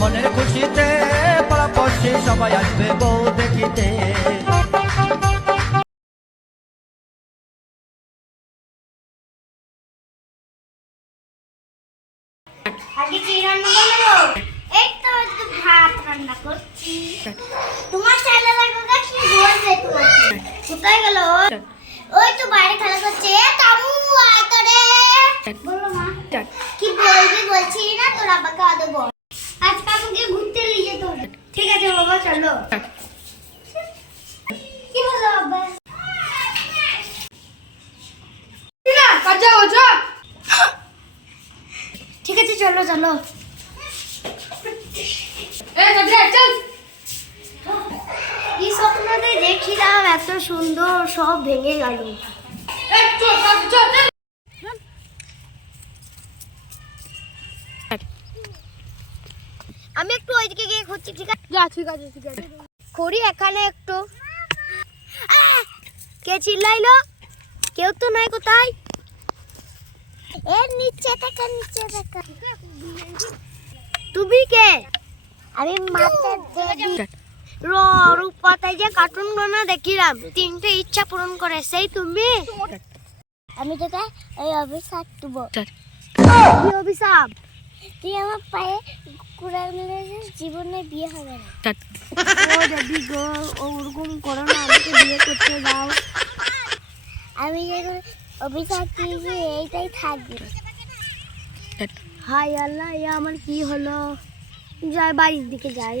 মনের খুশিতে পাড়াপড়শি সবাই আসবে বউ দেখিতে। ওই তো বাইরে করছে। কি বলবি বলছি না? তোর আব্বাকে আজকে আমাকে ঘুরতে নিয়ে যেতে হবে ঠিক আছে বাবা চলো। কি আব্বা? ওজা ঠিক আছে চলো চলো। এ কাজা কি স্বপ্নতে দেখিলাম এত সুন্দর সব ভেঙে গেল। আমি একটু ওইদিকে গিয়ে খুঁজছি ঠিক আছে? যা ঠিক আছে ঠিক আছে। করি এখানে একটু। কে চিল্লাইলো? কেউ তো নাই কোথায়? এর নিচে দেখা নিচে দেখা তুমি কে? আমি মাথা র রূপতায় যে কার্টুনগুলো দেখিলাম তিনটে ইচ্ছা পূরণ করে সেই তুমি? আমি তোকে এই অভিশাপ দেবো। কি অভিশাপ? তুই আমার পায়ে কুড়াল মেরে জীবনে বিয়ে হবে না। ও গো ওরকম করো না আমাকে বিয়ে করতে দাও। আমি যেগুলো অভিশাপ দিয়েছি এইটাই থাকবে। হাই আল্লাহ আমার কি হলো? যাই বাড়ির দিকে যাই।